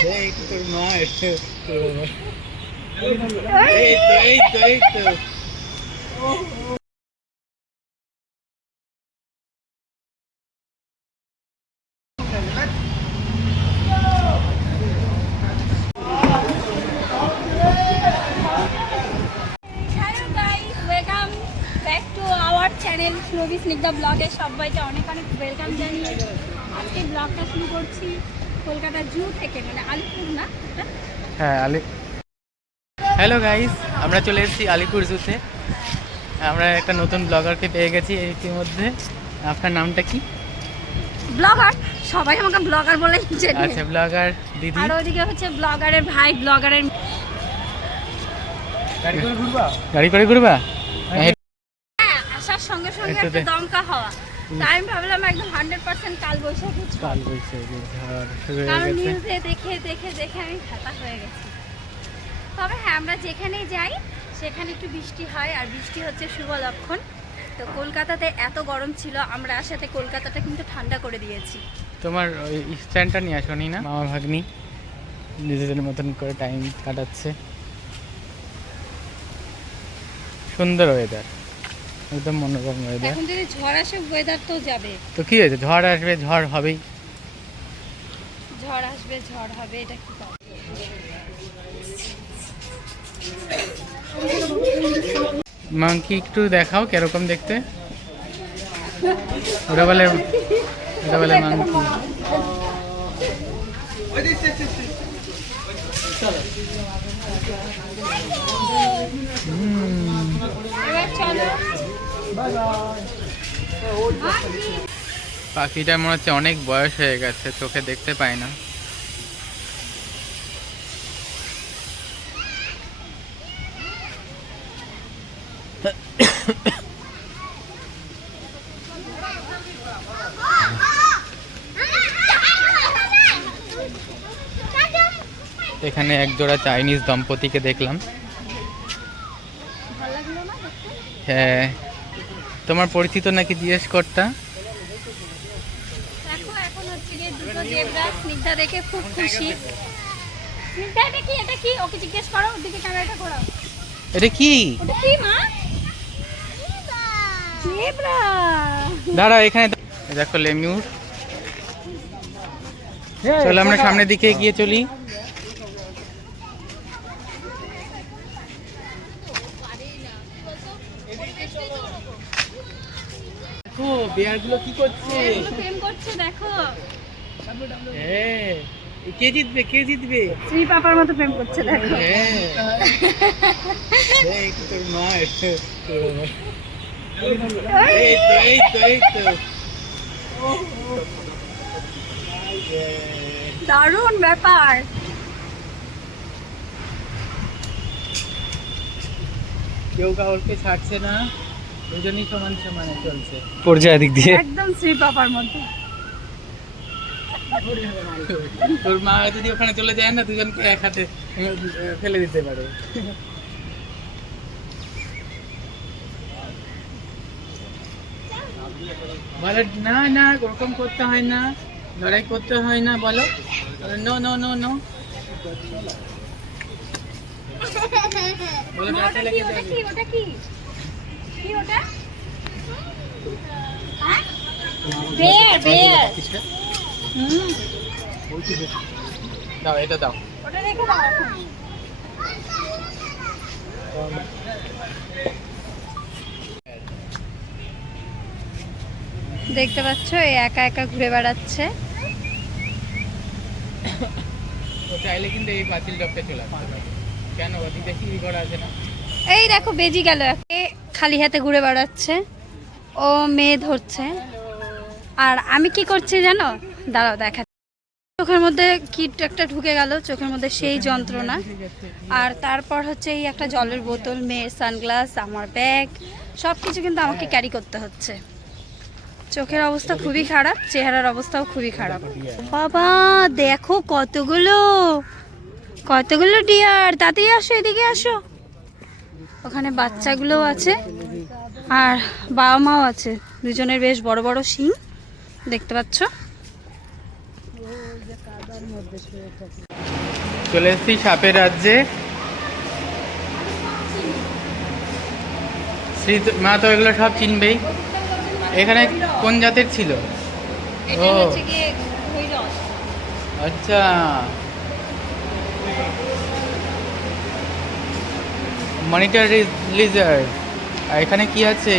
তোর মা এই তো এই তো এই তো চ্যানেল রবি স্নিগ্ধা ব্লগে সবাইকে অনেক অনেক ওয়েলকাম জানিয়ে আজকে ব্লগটা শুরু করছি কলকাতা জু থেকে মানে আলিপুর না এটা? হ্যাঁ আলি হ্যালো গাইস আমরা চলে এসেছি আলিপুর জুতে। আমরা একটা নতুন ব্লগারকে পেয়ে গেছি ইতিমধ্যে। আপনার নামটা কি? ব্লগার। সবাই আমাকে ব্লগার বলে চেনে। আচ্ছা ব্লগার দিদি। আর ওদিকে হচ্ছে ব্লগারের ভাই ব্লগারের গাড়ি করে ঘুরবা? হ্যাঁ, হ্যাঁ আসার সঙ্গে সঙ্গে একটা দমকা হওয়া। আমি ভাবলাম একদম হান্ড্রেড পার্সেন্ট কাল বৈশাখী কাল বৈশাখী ঝড় শুরু হয়ে কারণ গেছে। নিউজে দেখে দেখে দেখে আমি খাতা হয়ে গেছি। তবে হ্যাঁ আমরা যেখানেই যাই সেখানে একটু বৃষ্টি হয় আর বৃষ্টি হচ্ছে শুভ লক্ষণ। তো কলকাতাতে এত গরম ছিল আমরা আসাতে কলকাতাটা কিন্তু ঠান্ডা করে দিয়েছি। তোমার ওই স্ট্যান্ডটা নিয়ে আসনি না মামা ভাগ্নি নিজেদের মতন করে টাইম কাটাচ্ছে। সুন্দর ওয়েদার একদম মনোরম ওয়েদার এখন যদি ঝড় আসে ওয়েদার তো যাবে। তো কি হয়েছে? ঝড় আসবে ঝড় হবেই। ঝড় আসবে ঝড় হবে এটা কি মাংকি একটু দেখাও কীরকম দেখতে। ওটা বলে ওটা বলে মাংকি। পাখিটা মনে হচ্ছে অনেক বয়স হয়ে গেছে, চোখে দেখতে পায় না। এখানে এক জোড়া চাইনিজ দম্পতিকে দেখলাম। হ্যাঁ। তোমার পরিচিত নাকি জিজ্ঞেস করতা দেখো এখন হচ্ছে গিয়ে দুটো জেব্রা স্নিগ্ধা দেখে খুব খুশি। স্নিগ্ধা এটা কি? এটা কি? ওকে জিজ্ঞেস করো ওদিকে ক্যামেরাটা ঘোরাও। এটা কি? ওটা কি মা? জেব্রা। দাঁড়া এখানে দা- দেখো লেমিউর। চলো আমরা সামনের দিকে গিয়ে চলি দেখো বিয়ারগুলো কি করছে? প্রেম করছে দেখো। হ্যাঁ। কে জিতবে? কে জিতবে? শ্রী পাপার মতো প্রেম করছে দেখো। হ্যাঁ। তোর মা। এটা তোর বাবা। এই তো এই তো এই তো। দারুণ ব্যাপার। কেউ কাউকে ছাড়ছে না। দুজনই সমান সমানে চলছে। পর্যায় দিক দিয়ে। একদম শ্রী পাপার মতো তোর মা যদি ওখানে চলে যায় না দুজনকে এক হাতে ফেলে দিতে পারে। বলো না না ওরকম করতে হয় না লড়াই করতে হয় না বলো। No no no no. বলো গাছে ওটা লেগে যাবে। ওটা কি? কি ওটা? হ্যাঁ? বেয়ার বেয়ার হুম। দাও এটা দাও। ওটা রেখে দাও। দেখতে পাচ্ছ এই একা একা ঘুরে বেড়াচ্ছে। চাইলে কিন্তু এই পাঁচিল চলে আসতে কেন ওদিকে কি করা আছে না। এই দেখো বেজি গেল। খালি হাতে ঘুরে বেড়াচ্ছে। ও মেয়ে ধরছে। আর আমি কি করছি জানো? দাঁড়াও, দেখা চোখের মধ্যে কি একটা ঢুকে গেল, চোখের মধ্যে সেই যন্ত্রণা। আর তারপর হচ্ছে এই একটা জলের বোতল, মেয়ের সানগ্লাস, আমার ব্যাগ সব কিছু কিন্তু আমাকে ক্যারি করতে হচ্ছে। চোখের অবস্থা খুবই খারাপ, চেহারার অবস্থাও খুবই খারাপ। বাবা, দেখো কতগুলো কতগুলো ডিয়ার তাতেই আসো, এদিকে আসো। ওখানে বাচ্চাগুলোও আছে আর বাবা মাও আছে। দুজনের বেশ বড় বড় শিং দেখতে পাচ্ছ? চলে এসেছি সাপের রাজ্যে। শ্রী মা তো এগুলো সব চিনবেই। এখানে কোন জাতের ছিল? ও। আচ্ছা। মনিটর লিজার্ড আর এখানে কি আছে?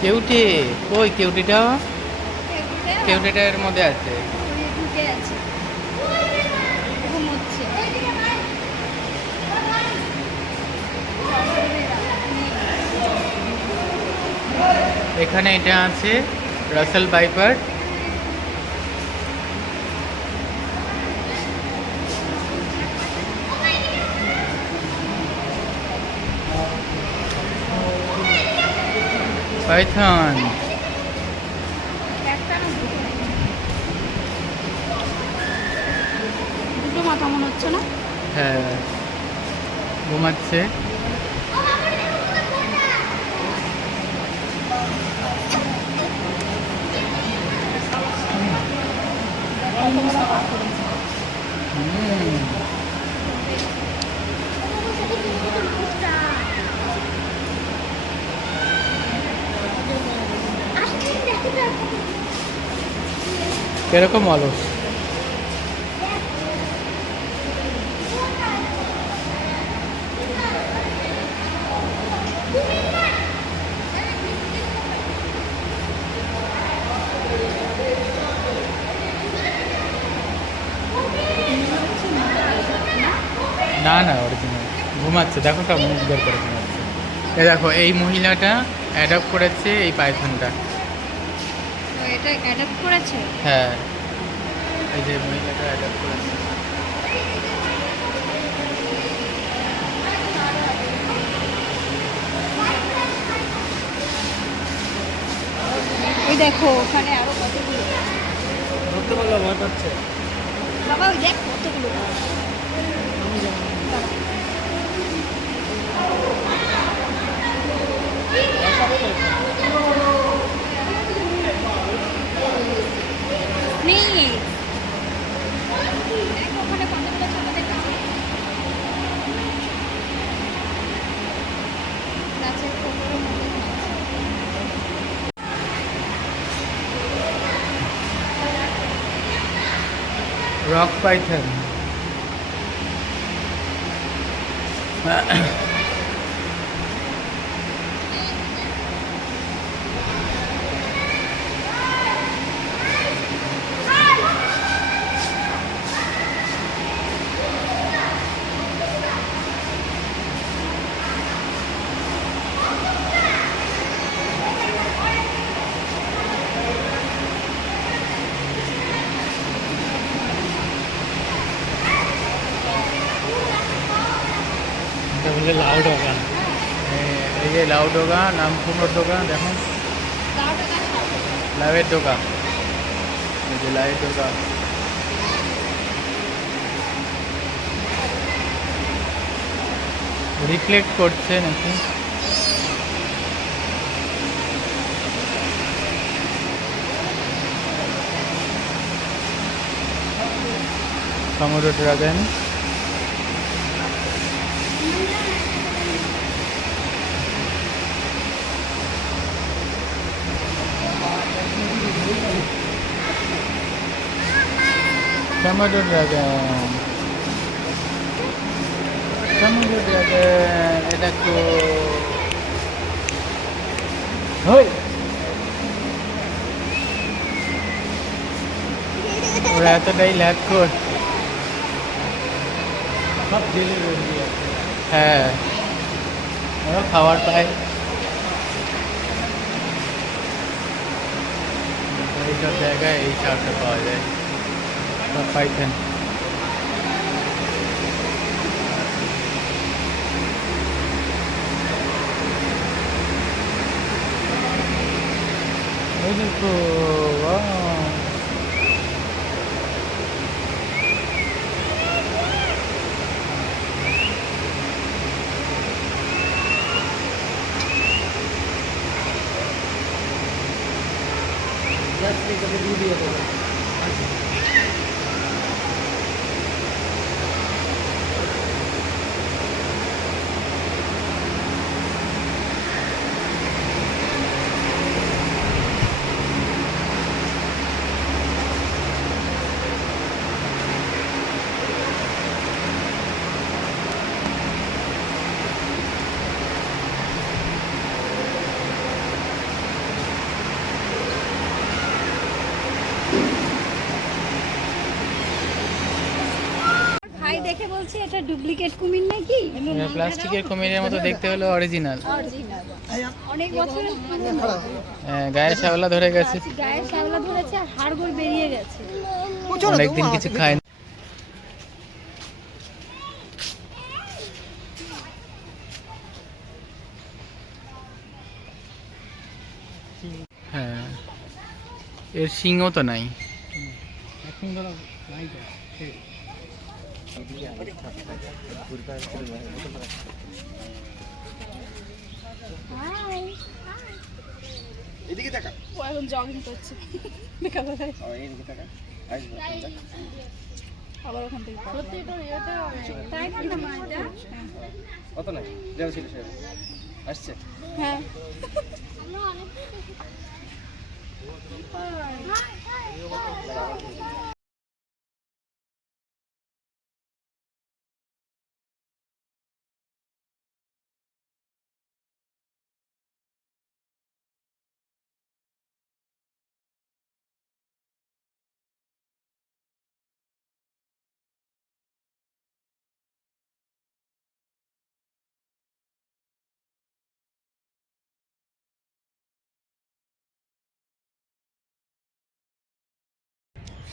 কেউটে। ওই কেউটিটা? কেউটে কেউটিটার মধ্যে আছে। এখানে এটা আছে রাসেল বাইপার। একটা দুটো? দুটো মাথা মনে হচ্ছে না? হ্যাঁ। ঘুমাচ্ছে। হুম। কীরকম অলস না না অরিজিনাল ঘুমাচ্ছে। দেখো সব মুখ বের করে ঘুমাচ্ছে। এ দেখো, এই মহিলাটা অ্যাডাপ্ট করেছে এই পাইথনটা এটা অ্যাডাপ্ট করেছে? হ্যাঁ। এই যে মহিলাটা অ্যাডাপ্ট করেছে। ওই দেখো ওখানে আরও কতগুলো। ধরতে ভয় পাচ্ছে। বাবা ওই দেখ কতগুলো। Snake. rock python. লাউ ডগা নাম কুমড়োর ডগা দেখো দাঁড়াটা গাছ আছে। লাউয়ের ডগা এই যে লাউয়ের ডগা রিফ্লেক্ট করছে নাকি Komodo dragon Komodo dragon. Komodo dragon. এটা তো হই ওরা এতটাই ল্যাক কর সব জেলে হ্যাঁ ওরা খাবার পায় এইসব জায়গায় এই সারটা পাওয়া যায় সব পাইথেন এই দেখো wow! দেখে বলছি এটা ডুপ্লিকেট কুমির নাকি? প্লাস্টিকের কুমিরের মতো দেখতে হলো অরিজিনাল অরিজিনাল অনেক বছর গায়ের শ্যাওলা ধরে গেছে। গায়ে শ্যাওলা ধরেছে আর হাড়গোড় বেরিয়ে গেছে। অনেকদিন কিছু খায় হ্যাঁ এর শিংও তো নাই। ও এখন জগিং করছে। বিকালবেলায়। আবার ওখান থেকে সত্যি তো তাই না মা এটা কত নাই? দেওয়া ছিল সে আসছে? হ্যাঁ।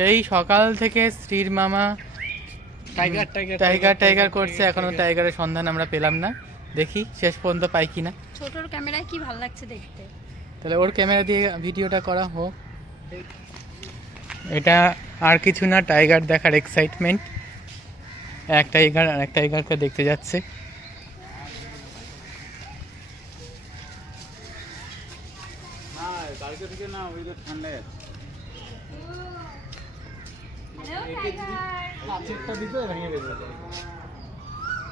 সেই সকাল থেকে স্ত্রীর মামা টাইগার টাইগার টাইগার টাইগার করছে এখনও টাইগারের সন্ধান আমরা পেলাম না। দেখি শেষ পর্যন্ত পাই কিনা। ছোটর ক্যামেরায় কি ভালো লাগছে দেখতে? তাহলে ওর ক্যামেরা দিয়ে ভিডিওটা করা হোক। এটা আর কিছু না টাইগার দেখার এক্সাইটমেন্ট এক টাইগার আর এক টাইগারকে দেখতে যাচ্ছে। কালকে থেকে না ওই যে ঠান্ডায় আছে। পাঁচেরটা দিতে ভেঙে গেছে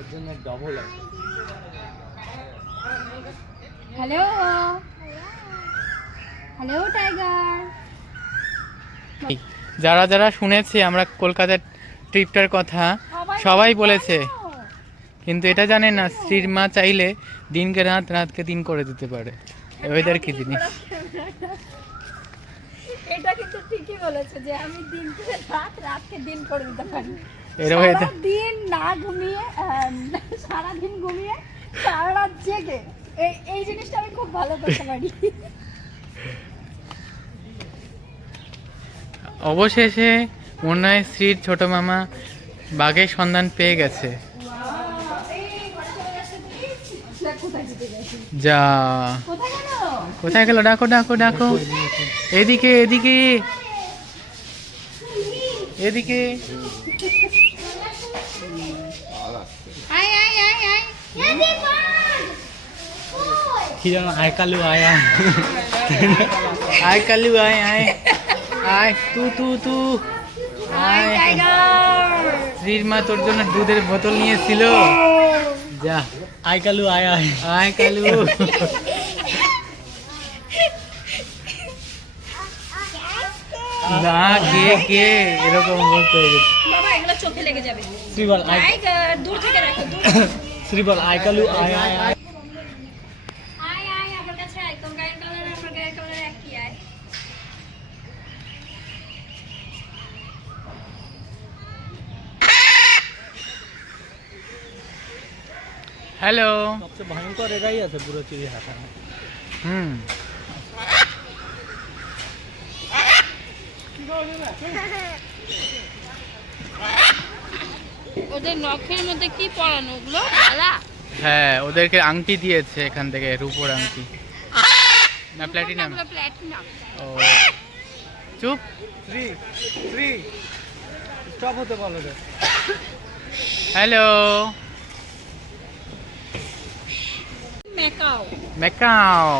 এর জন্য ডবল আছে হ্যালো হ্যালো টাইগার যারা যারা শুনেছি আমরা কলকাতার ট্রিপটার কথা সবাই বলেছে। কিন্তু এটা জানে না স্ত্রীর মা চাইলে দিনকে রাত রাতকে দিন করে দিতে পারে। ওয়েদার কি জিনিস? এটা কিন্তু ঠিকই বলেছে যে আমি দিনকে রাত রাতকে দিন করে দিতে পারি। দিন না ঘুমিয়ে সারা দিন ঘুমিয়ে সারা রাত জেগে। এই এই জিনিসটা আমি খুব ভালো করতে পারি। অবশেষে মনে হয় স্ত্রীর ছোট মামা বাঘের সন্ধান পেয়ে গেছি। যা। কোথায় গেল? ডাকো ডাকো ডাকো। এদিকে এদিকে। এদিকে। কি জানো আয় কালু আয়া আয়। কালু আয় আয়। আয় তু তু তু। আয় স্ত্রীর মা তোর জন্য দুধের বোতল নিয়েছিল। যা। আয় কালু আয় আয়। আয় কালু। না কে কে? এরকম বলতে হবে। বাবা এগুলো চোখে লেগে যাবে। শ্রীবল আয়। দূর থেকে রাখো শ্রীবল আয় কালু আয় আয় আয়। আয় আয় আমার কাছে আয়। তোর গায়ের কালার আমার গায়ের কালার একই আয়। হ্যালো সবচেয়ে ভয়ঙ্কর এরাই আছে পুরো চিড়িয়াখানা। হুম। ওদের নখের মধ্যে কি পরানো? ওগুলো হ্যাঁ ওদেরকে আংটি দিয়েছে এখান থেকে রূপোর আংটি। না প্ল্যাটিনাম প্ল্যাটিনাম ও। চুপ। শ্রী শ্রী স্টপ হতে বলো হ্যালো মেকাও মেকাও মেকাও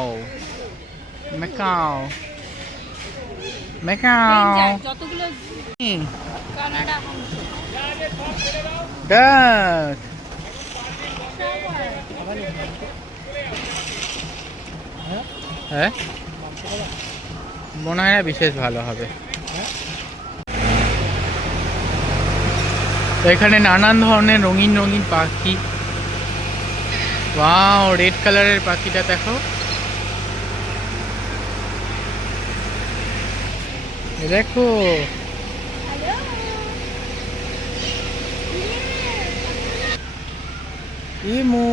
মেকাও যতগুলো হ্যাঁ? মনে হয় না বিশেষ ভালো হবে। এখানে নানান ধরনের রঙিন রঙিন পাখি। ওয়াও রেড কালারের পাখিটা দেখো। দেখো। ইমু।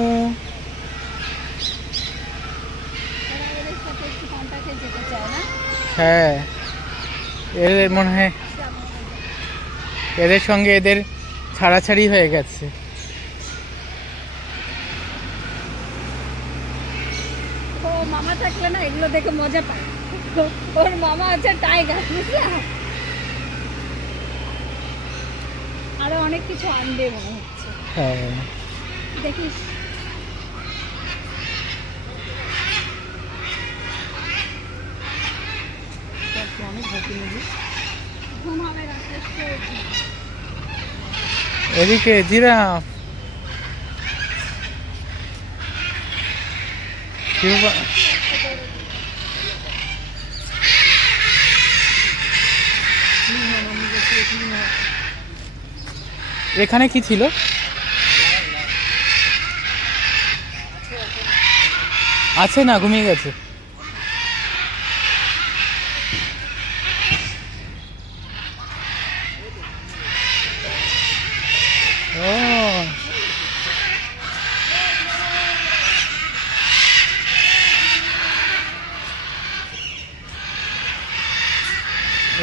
হ্যাঁ এদের মনে হয় এদের সঙ্গে এদের ছাড়াছাড়ি হয়ে গেছে। ও মামা থাকলে না এগুলো দেখে মজা পায়। ওর মামা হচ্ছে টাইগার বুঝলা? আরও অনেক কিছু আনবে মনে হচ্ছে। হ্যাঁ। দেখিস। এদিকে জিরাফ। এখানে কি ছিল? আছে না ঘুমিয়ে গেছে।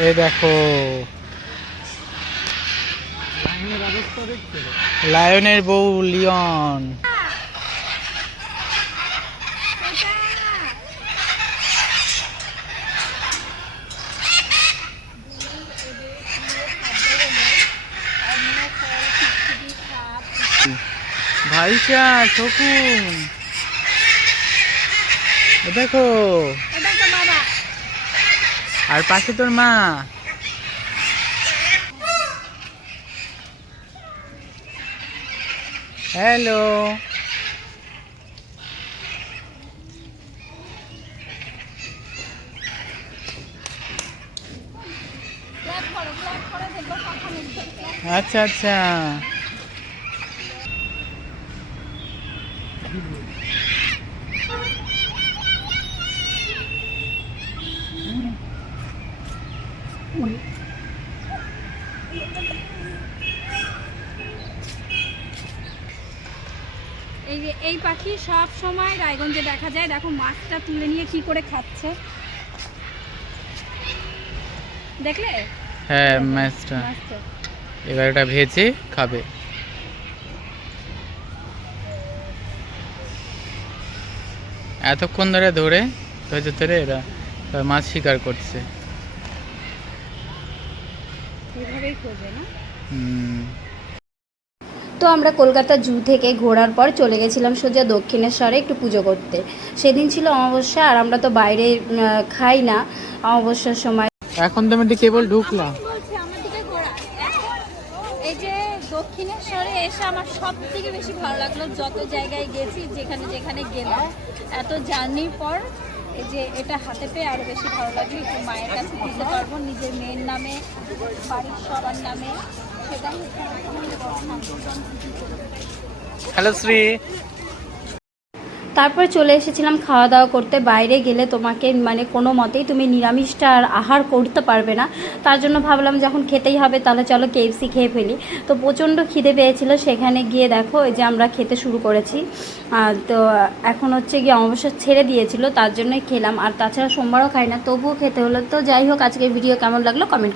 এ দেখো। লায়নের বউ লিওন। ভাইসা শকুন। দেখো। আর পাশে তোর মা। হ্যালো। আচ্ছা আচ্ছা এই যে এই পাখি সব সময় রায়গঞ্জে দেখা যায়। দেখো মাছটা তুলে নিয়ে কি করে খাচ্ছে। দেখলে? হ্যাঁ মাছটা। এবার এটা ভেজে খাবে। এতক্ষণ ধরে ধরে ধরে ধরে এরা মাছ শিকার করছে। এইভাবেই খোঁজে না? হুম। তো আমরা কলকাতা জু থেকে ঘোরার পর চলে গেছিলাম সোজা দক্ষিণেশ্বরে একটু পুজো করতে। সেদিন ছিল অমাবস্যা আর আমরা তো বাইরে খাই না অমাবস্যার সময়। এখন তো আমি কেবল ঢুকলাম। এই যে দক্ষিণেশ্বরে এসে আমার সব থেকে বেশি ভালো লাগল যত জায়গায় গেছি যেখানে যেখানে গেলাম এত জার্নির পর এই যে এটা হাতে পেয়ে আরও বেশি ভালো লাগল। একটু মায়ের কাছে দিতে পারব নিজের মেয়ের নামে বাড়ির সবার নামে। হ্যালো শ্রী। তারপর চলে এসেছিলাম খাওয়া দাওয়া করতে। বাইরে গেলে তোমাকে মানে কোনো মতেই তুমি নিরামিষটা আর আহার করতে পারবে না। তার জন্য ভাবলাম যখন খেতেই হবে তাহলে চলো কেএফসি খেয়ে ফেলি। তো প্রচণ্ড খিদে পেয়েছিল সেখানে গিয়ে দেখো, এই যে আমরা খেতে শুরু করেছি। তো এখন হচ্ছে গিয়ে অমাবস্যা ছেড়ে দিয়েছিল, তার জন্যই খেলাম। আর তাছাড়া সোমবারও খাই না, তবুও খেতে হলো। তো যাই হোক আজকে ভিডিও কেমন লাগল কমেন্ট